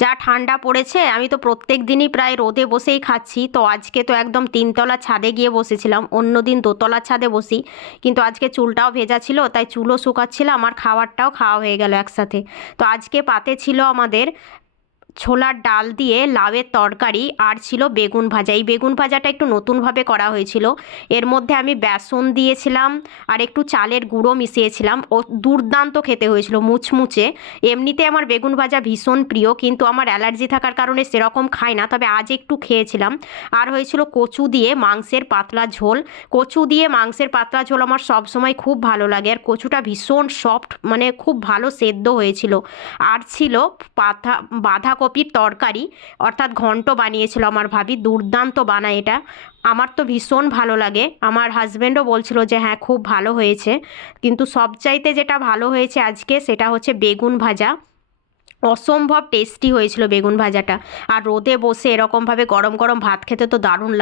যা ঠান্ডা পড়েছে, আমি তো প্রত্যেক দিনই প্রায় রোদে বসেই খাচ্ছি। তো আজকে তো একদম তিনতলা ছাদে গিয়ে বসেছিলাম, অন্যদিন দোতলার ছাদে বসি। কিন্তু আজকে চুলটাও ভেজা ছিল, তাই চুলও শুকাচ্ছিলাম আর খাবারটাও খাওয়া হয়ে গেল একসাথে। তো আজকে পাতে ছিল আমাদের ছোলার ডাল দিয়ে লাউয়ের তরকারি, আর ছিল বেগুন ভাজা। এই বেগুন ভাজাটা একটু নতুনভাবে করা হয়েছিল। এর মধ্যে আমি বেসন দিয়েছিলাম আর একটু চালের গুঁড়ো মিশিয়েছিলাম, ও দুর্দান্ত খেতে হয়েছিল, মুচমুচে। এমনিতে আমার বেগুন ভাজা ভীষণ প্রিয়, কিন্তু আমার অ্যালার্জি থাকার কারণে সেরকম খাই না, তবে আজ একটু খেয়েছিলাম। আর হয়েছিল কচু দিয়ে মাংসের পাতলা ঝোল। কচু দিয়ে মাংসের পাতলা ঝোল আমার সব সময় খুব ভালো লাগে, আর কচুটা ভীষণ সফট, মানে খুব ভালো সেদ্ধ হয়েছিল। আর ছিল বাঁধাকপির তরকারি, অর্থাৎ ঘন্ট বানিয়েছিল আমার ভাবি, দুর্দান্ত বানায় এটা। আমার তো ভীষণ ভালো লাগে, আমার হাজব্যান্ডও বলছিল যে হ্যাঁ খুব ভালো হয়েছে। কিন্তু সবচাইতে যেটা ভালো হয়েছে আজকে সেটা হচ্ছে বেগুন ভাজা। অসম্ভব টেস্টি হয়েছিল বেগুন ভাজাটা। আর রোদে বসে এরকমভাবে গরম গরম ভাত খেতে তো দারুণ লাগে।